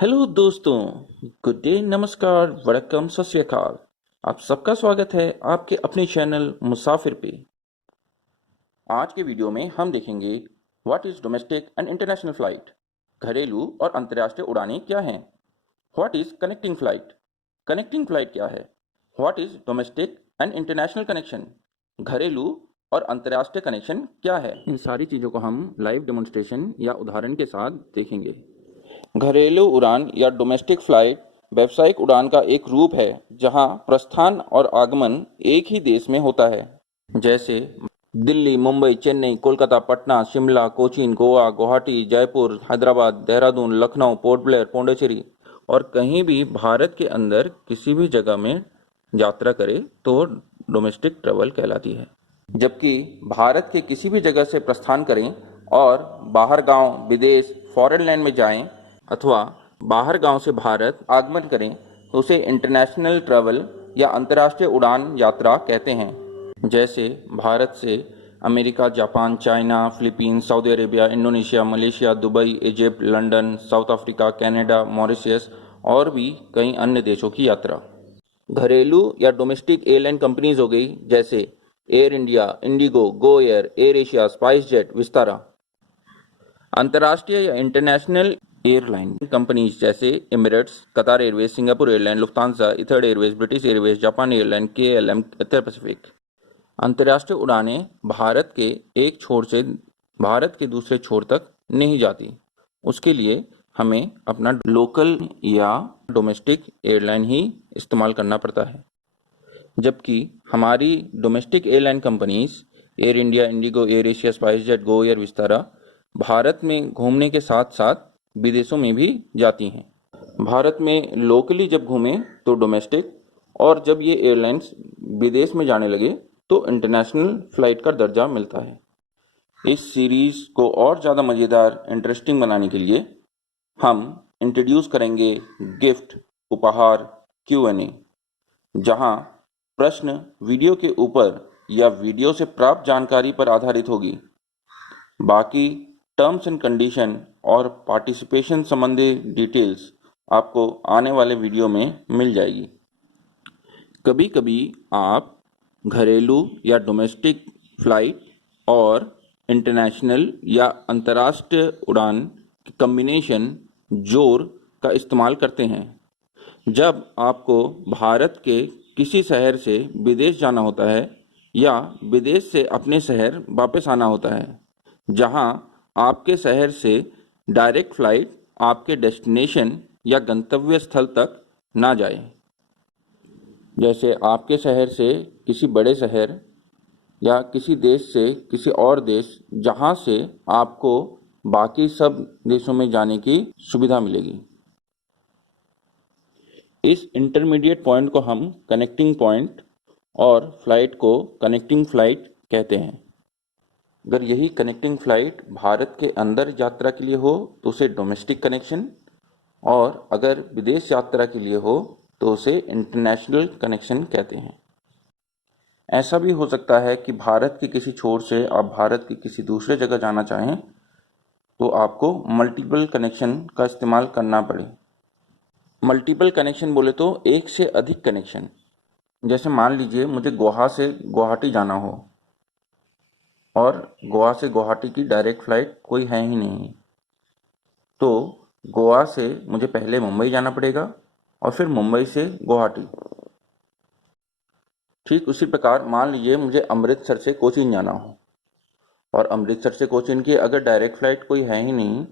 Hello दोस्तों, good day, नमस्कार, वड़क्कम, सत श्री अकाल। आप सबका स्वागत है आपके अपने चैनल मुसाफिर पे। आज के वीडियो में हम देखेंगे what is domestic and international flight. घरेलू और अंतर्राष्ट्रीय उड़ानें क्या हैं। What is connecting flight. Connecting flight क्या है। What is domestic and international connection. घरेलू और अंतर्राष्ट्रीय कनेक्शन क्या है। इन सारी चीज़ों को हम लाइव डेमोन्स्ट्रेशन या उदाहरण के साथ देखेंगे। घरेलू उड़ान या डोमेस्टिक फ्लाइट व्यावसायिक उड़ान का एक रूप है जहां प्रस्थान और आगमन एक ही देश में होता है, जैसे दिल्ली, मुंबई, चेन्नई, कोलकाता, पटना, शिमला, कोचीन, गोवा, गुवाहाटी, जयपुर, हैदराबाद, देहरादून, लखनऊ, पोर्ट ब्लेयर, पौंडीचेरी और कहीं भी भारत के अंदर किसी भी जगह में यात्रा करे तो डोमेस्टिक ट्रेवल कहलाती है। जबकि भारत के किसी भी जगह से प्रस्थान करें और बाहर गांव, विदेश, फॉरेन लैंड में जाएं अथवा बाहर गांव से भारत आगमन करें तो उसे इंटरनेशनल ट्रैवल या अंतर्राष्ट्रीय उड़ान यात्रा कहते हैं। जैसे भारत से America, Japan, China, Philippines, Saudi Arabia, Indonesia, Malaysia, Dubai, Egypt, London, south Africa, Canada, Mauritius और भी कई अन्य देशों की यात्रा। घरेलू या डोमेस्टिक एयरलाइन कंपनीज हो गई, जैसे Air India, IndiGo, Go Air, Air Asia, SpiceJet, Vistara. अंतर्राष्ट्रीय या इंटरनेशनल एयरलाइन कंपनीज जैसे Emirates, Qatar Airways, Singapore Airline, Lufthansa, इथर्ड Airways, British Airways, Japan Airline, KLM, उत्तर पैसिफिक। अंतर्राष्ट्रीय उड़ानें भारत के दूसरे छोर तक नहीं जाती। उसके लिए हमें अपना लोकल या डोमेस्टिक एयरलाइन ही इस्तेमाल करना पड़ता है। जबकि हमारी domestic airline companies air India, Indigo, air Asia, spice jet, Go Air, Vistara Bharat में घूमने के साथ साथ विदेशों में भी जाती हैं। भारत में लोकली जब घूमें तो डोमेस्टिक, और जब ये एयरलाइंस विदेश में जाने लगे तो इंटरनेशनल फ्लाइट का दर्जा मिलता है। इस सीरीज को और ज़्यादा मज़ेदार, इंटरेस्टिंग बनाने के लिए हम इंट्रोड्यूस करेंगे गिफ्ट, उपहार, Q&A, जहां प्रश्न वीडियो के ऊपर या वीडियो से प्राप्त जानकारी पर आधारित होगी। बाकी टर्म्स एंड कंडीशन और पार्टिसिपेशन संबंधी डिटेल्स आपको आने वाले वीडियो में मिल जाएगी। कभी कभी आप घरेलू या डोमेस्टिक फ्लाइट और इंटरनेशनल या अंतर्राष्ट्रीय उड़ान की कम्बिनेशन जोर का इस्तेमाल करते हैं जब आपको भारत के किसी शहर से विदेश जाना होता है या विदेश से अपने शहर वापस आना होता है, जहां आपके शहर से डायरेक्ट फ्लाइट आपके डेस्टिनेशन या गंतव्य स्थल तक ना जाए। जैसे आपके शहर से किसी बड़े शहर या किसी देश से किसी और देश जहां से आपको बाकी सब देशों में जाने की सुविधा मिलेगी। इस इंटरमीडिएट पॉइंट को हम कनेक्टिंग पॉइंट और फ्लाइट को कनेक्टिंग फ्लाइट कहते हैं। अगर यही कनेक्टिंग फ्लाइट भारत के अंदर यात्रा के लिए हो तो उसे डोमेस्टिक कनेक्शन, और अगर विदेश यात्रा के लिए हो तो उसे इंटरनेशनल कनेक्शन कहते हैं। ऐसा भी हो सकता है कि भारत के किसी छोर से आप भारत की किसी दूसरे जगह जाना चाहें तो आपको मल्टीपल कनेक्शन का इस्तेमाल करना पड़े। मल्टीपल कनेक्शन बोले तो एक से अधिक कनेक्शन। जैसे मान लीजिए मुझे गोवा से गुवाहाटी जाना हो और गोवा से गुवाहाटी की डायरेक्ट फ्लाइट कोई है ही नहीं, तो गोवा से मुझे पहले मुंबई जाना पड़ेगा और फिर मुंबई से गुवाहाटी। ठीक उसी प्रकार मान लीजिए मुझे अमृतसर से कोचीन जाना हो और अमृतसर से कोचीन की अगर डायरेक्ट फ्लाइट कोई है ही नहीं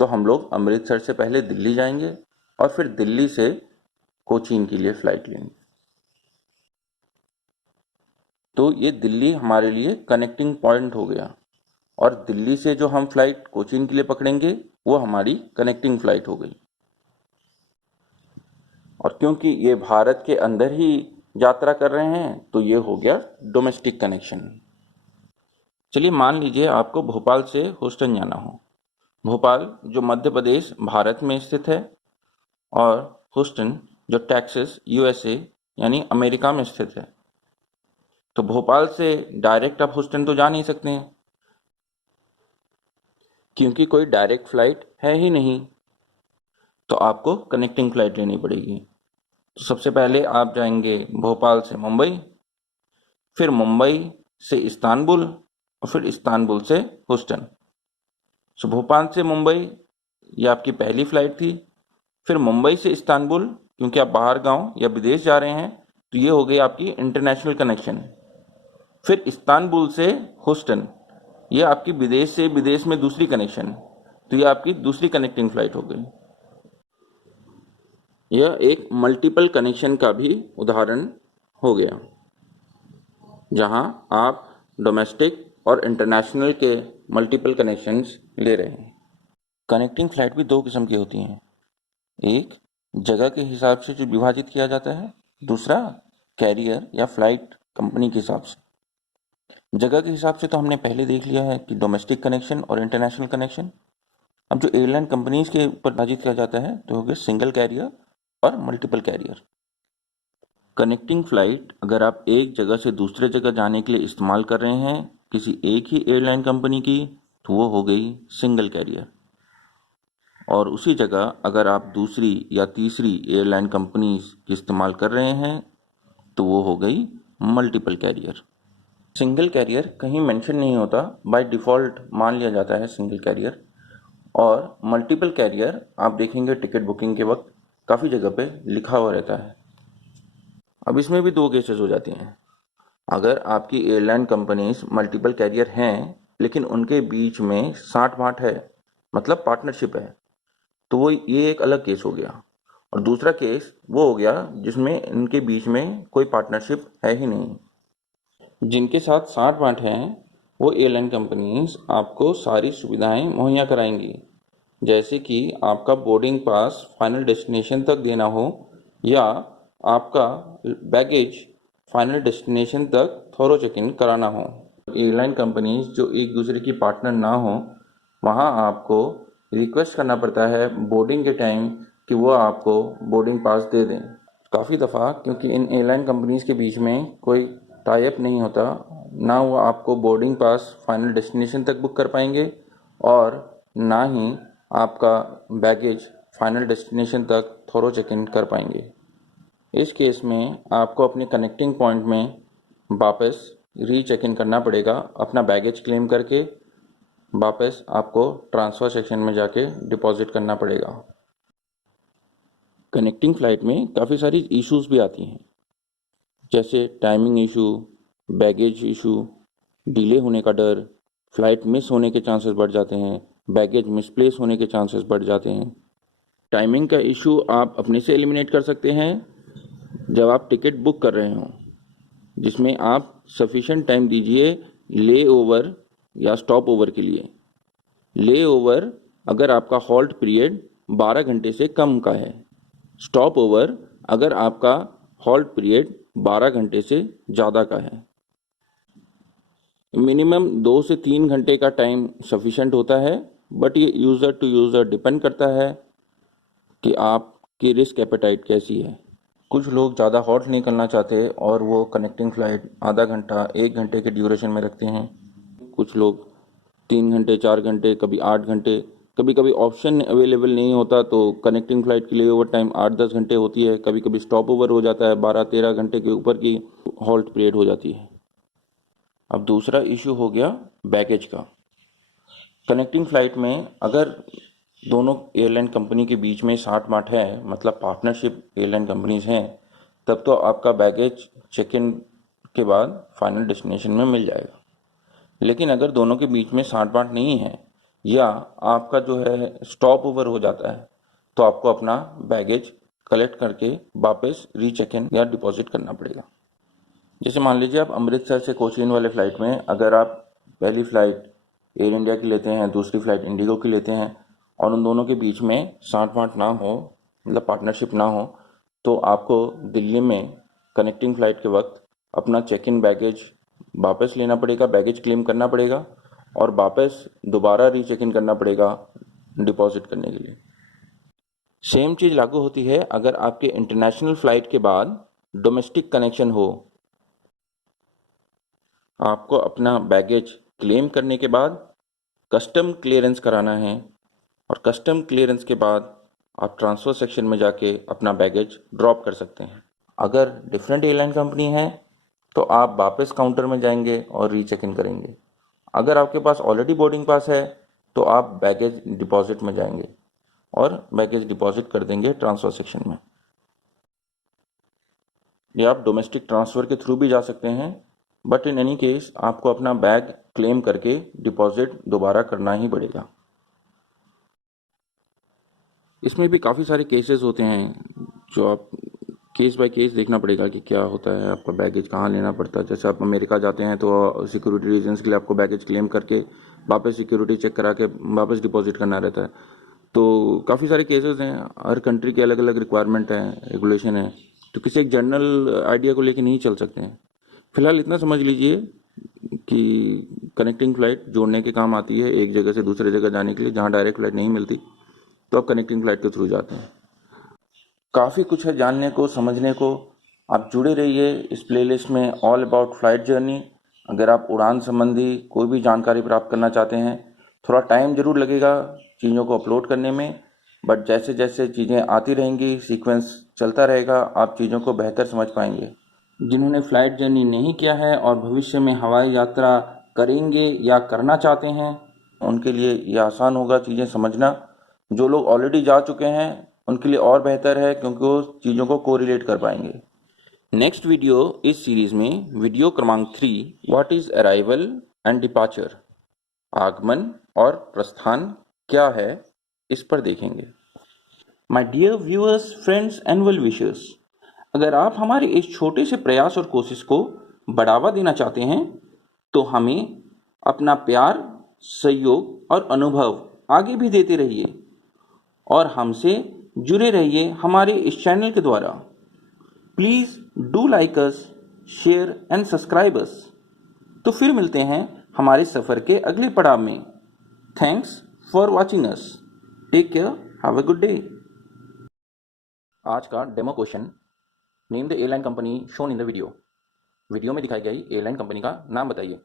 तो हम लोग अमृतसर से पहले दिल्ली जाएंगे और फिर दिल्ली से कोचीन के लिए फ्लाइट लेंगे। तो ये दिल्ली हमारे लिए कनेक्टिंग पॉइंट हो गया, और दिल्ली से जो हम फ्लाइट कोचीन के लिए पकड़ेंगे वो हमारी कनेक्टिंग फ्लाइट हो गई। और क्योंकि ये भारत के अंदर ही यात्रा कर रहे हैं तो ये हो गया डोमेस्टिक कनेक्शन। चलिए मान लीजिए आपको भोपाल से ह्यूस्टन जाना हो। भोपाल जो मध्य प्रदेश भारत में स्थित है और ह्यूस्टन जो टेक्सास यूएसए यानी अमेरिका में स्थित है। तो भोपाल से डायरेक्ट आप ह्यूस्टन तो जा नहीं सकते हैं क्योंकि कोई डायरेक्ट फ्लाइट है ही नहीं। तो आपको कनेक्टिंग फ़्लाइट लेनी पड़ेगी। तो सबसे पहले आप जाएंगे भोपाल से मुंबई, फिर मुंबई से इस्तांबुल और फिर इस्तांबुल से ह्यूस्टन। सो भोपाल से मुंबई ये आपकी पहली फ़्लाइट थी। फिर मुंबई से इस्तांबुल, क्योंकि आप बाहर गांव या विदेश जा रहे हैं, तो ये हो गई आपकी इंटरनेशनल कनेक्शन। फिर इस्तांबुल से ह्यूस्टन, ये आपकी विदेश से विदेश में दूसरी कनेक्शन, तो ये आपकी दूसरी कनेक्टिंग फ़्लाइट हो गई। यह एक मल्टीपल कनेक्शन का भी उदाहरण हो गया, जहां आप डोमेस्टिक और इंटरनेशनल के मल्टीपल कनेक्शंस ले रहे हैं। कनेक्टिंग फ़्लाइट भी दो किस्म की होती हैं। एक जगह के हिसाब से जो विभाजित किया जाता है, दूसरा कैरियर या फ्लाइट कंपनी के हिसाब से। जगह के हिसाब से तो हमने पहले देख लिया है कि डोमेस्टिक कनेक्शन और इंटरनेशनल कनेक्शन। अब जो एयरलाइन कंपनीज के ऊपर विभाजित किया जाता है तो हो गया सिंगल कैरियर और मल्टीपल कैरियर। कनेक्टिंग फ़्लाइट अगर आप एक जगह से दूसरे जगह जाने के लिए इस्तेमाल कर रहे हैं किसी एक ही एयरलाइन कंपनी की, तो वो हो गई सिंगल कैरियर। और उसी जगह अगर आप दूसरी या तीसरी एयरलाइन कंपनीज की इस्तेमाल कर रहे हैं तो वो हो गई मल्टीपल कैरियर। सिंगल कैरियर कहीं मेंशन नहीं होता, बाय डिफ़ॉल्ट मान लिया जाता है सिंगल कैरियर। और मल्टीपल कैरियर आप देखेंगे टिकट बुकिंग के वक्त काफ़ी जगह पे लिखा हुआ रहता है। अब इसमें भी दो केसेस हो जाती हैं। अगर आपकी एयरलाइन कंपनीज मल्टीपल कैरियर हैं लेकिन उनके बीच में साठ बांट है, मतलब पार्टनरशिप है, तो वो ये एक अलग केस हो गया। और दूसरा केस वो हो गया जिसमें इनके बीच में कोई पार्टनरशिप है ही नहीं। जिनके साथ साठ बांट हैं वो एयरलाइन कंपनीज आपको सारी सुविधाएं मुहैया कराएंगी, जैसे कि आपका बोर्डिंग पास फाइनल डेस्टिनेशन तक देना हो या आपका बैगेज फाइनल डेस्टिनेशन तक थॉरो चेक इन कराना हो। एयरलाइन कंपनीज जो एक दूसरे की पार्टनर ना हो, वहाँ आपको रिक्वेस्ट करना पड़ता है बोर्डिंग के टाइम कि वो आपको बोर्डिंग पास दे दें। काफ़ी दफ़ा क्योंकि इन एयरलाइन कंपनीज के बीच में कोई टाई अप नहीं होता, ना वो आपको बोर्डिंग पास फाइनल डेस्टिनेशन तक बुक कर पाएंगे और ना ही आपका बैगेज फाइनल डेस्टिनेशन तक थोरो चेक इन कर पाएंगे। इस केस में आपको अपने कनेक्टिंग पॉइंट में वापस री चेक इन करना पड़ेगा, अपना बैगेज क्लेम करके वापस आपको ट्रांसफ़र सेक्शन में जाके डिपॉजिट करना पड़ेगा। कनेक्टिंग फ़्लाइट में काफ़ी सारी इश्यूज़ भी आती हैं, जैसे timing issue, baggage issue, delay होने का डर, फ़्लाइट मिस होने के चांसेस बढ़ जाते हैं, बैगेज मिसप्लेस होने के चांसेस बढ़ जाते हैं। टाइमिंग का इशू आप अपने से एलिमिनेट कर सकते हैं जब आप टिकट बुक कर रहे हों, जिसमें आप सफिशिएंट टाइम दीजिए ले ओवर या स्टॉप ओवर के लिए। ले ओवर अगर आपका हॉल्ट पीरियड 12 घंटे से कम का है, स्टॉप ओवर अगर आपका हॉल्ट पीरियड 12 घंटे से ज़्यादा का है। मिनिमम 2 से 3 घंटे का टाइम सफिशिएंट होता है, बट ये यूज़र टू यूज़र डिपेंड करता है कि आपकी रिस्क एपेटाइट कैसी है। कुछ लोग ज़्यादा हॉल्ट नहीं करना चाहते और वो कनेक्टिंग फ़्लाइट आधा घंटा 1 घंटे के ड्यूरेशन में रखते हैं। कुछ लोग 3 घंटे 4 घंटे, कभी 8 घंटे, कभी कभी ऑप्शन अवेलेबल नहीं होता तो कनेक्टिंग फ़्लाइट के लिए ओवर टाइम 8-10 घंटे होती है। कभी कभी स्टॉप ओवर हो जाता है, 12-13 घंटे के ऊपर की हॉल्ट पीरियड हो जाती है। अब दूसरा इशू हो गया बैगेज का। कनेक्टिंग फ़्लाइट में अगर दोनों एयरलाइन कंपनी के बीच में साठ बांट है, मतलब पार्टनरशिप एयरलाइन कंपनीज हैं, तब तो आपका बैगेज चेक इन के बाद फाइनल डेस्टिनेशन में मिल जाएगा। लेकिन अगर दोनों के बीच में साठ बांट नहीं है या आपका जो है स्टॉप ओवर हो जाता है, तो आपको अपना बैगेज कलेक्ट करके वापस री चेक इन या डिपॉजिट करना पड़ेगा। जैसे मान लीजिए आप अमृतसर से कोचीन वाले फ़्लाइट में अगर आप पहली फ़्लाइट एयर इंडिया की लेते हैं, दूसरी फ़्लाइट इंडिगो की लेते हैं और उन दोनों के बीच में साठ बांट ना हो, मतलब पार्टनरशिप ना हो, तो आपको दिल्ली में कनेक्टिंग फ़्लाइट के वक्त अपना चेक इन बैगेज वापस लेना पड़ेगा, बैगेज क्लेम करना पड़ेगा और वापस दोबारा री चेक इन करना पड़ेगा डिपॉजिट करने के लिए। सेम चीज़ लागू होती है अगर आपके इंटरनेशनल फ़्लाइट के बाद डोमेस्टिक कनेक्शन हो। आपको अपना बैगेज क्लेम करने के बाद कस्टम क्लियरेंस कराना है और कस्टम क्लियरेंस के बाद आप ट्रांसफ़र सेक्शन में जाके अपना बैगेज ड्रॉप कर सकते हैं। अगर डिफरेंट एयरलाइन कंपनी है तो आप वापस काउंटर में जाएंगे और रीचेक इन करेंगे। अगर आपके पास ऑलरेडी बोर्डिंग पास है तो आप बैगेज डिपॉजिट में जाएंगे और बैगेज डिपॉजिट कर देंगे ट्रांसफ़र सेक्शन में। या आप डोमेस्टिक ट्रांसफ़र के थ्रू भी जा सकते हैं, बट इन एनी केस आपको अपना बैग क्लेम करके डिपॉजिट दोबारा करना ही पड़ेगा। इसमें भी काफ़ी सारे केसेस होते हैं जो आप केस बाय केस देखना पड़ेगा कि क्या होता है, आपका बैगेज कहाँ लेना पड़ता है। जैसे आप अमेरिका जाते हैं तो सिक्योरिटी रीजंस के लिए आपको बैगेज क्लेम करके वापस सिक्योरिटी चेक करा के वापस डिपॉजिट करना रहता है। तो काफ़ी सारे केसेस हैं, हर कंट्री के अलग अलग रिक्वायरमेंट हैं, रेगुलेशन है, तो किसी एक जनरल आइडिया को लेके नहीं चल सकते हैं। फिलहाल इतना समझ लीजिए कि कनेक्टिंग फ़्लाइट जोड़ने के काम आती है एक जगह से दूसरे जगह जाने के लिए। जहाँ डायरेक्ट फ़्लाइट नहीं मिलती तो आप कनेक्टिंग फ़्लाइट के थ्रू जाते हैं। काफ़ी कुछ है जानने को, समझने को। आप जुड़े रहिए इस प्लेलिस्ट में ऑल अबाउट फ़्लाइट जर्नी। अगर आप उड़ान संबंधी कोई भी जानकारी प्राप्त करना चाहते हैं, थोड़ा टाइम ज़रूर लगेगा चीज़ों को अपलोड करने में, बट जैसे जैसे चीज़ें आती रहेंगी, सीक्वेंस चलता रहेगा, आप चीज़ों को बेहतर समझ पाएंगे। जिन्होंने फ़्लाइट जर्नी नहीं किया है और भविष्य में हवाई यात्रा करेंगे या करना चाहते हैं, उनके लिए ये आसान होगा चीज़ें समझना। जो लोग ऑलरेडी जा चुके हैं उनके लिए और बेहतर है क्योंकि वो चीज़ों को कोरिलेट कर पाएंगे। नेक्स्ट वीडियो इस सीरीज़ में वीडियो क्रमांक 3 what is arrival and departure, आगमन और प्रस्थान क्या है, इस पर देखेंगे। My dear viewers, friends and well wishers, अगर आप हमारे इस छोटे से प्रयास और कोशिश को बढ़ावा देना चाहते हैं तो हमें अपना प्यार, सहयोग और अनुभव आगे भी देते रहिए और हमसे जुड़े रहिए हमारे इस चैनल के द्वारा। Please do like us, share and subscribe us. तो फिर मिलते हैं हमारे सफ़र के अगले पड़ाव में। Thanks for watching us. Take care, have a good day. आज का demo question, name the airline company shown in the video. Video में दिखाई गई एयरलाइन कंपनी का नाम बताइए।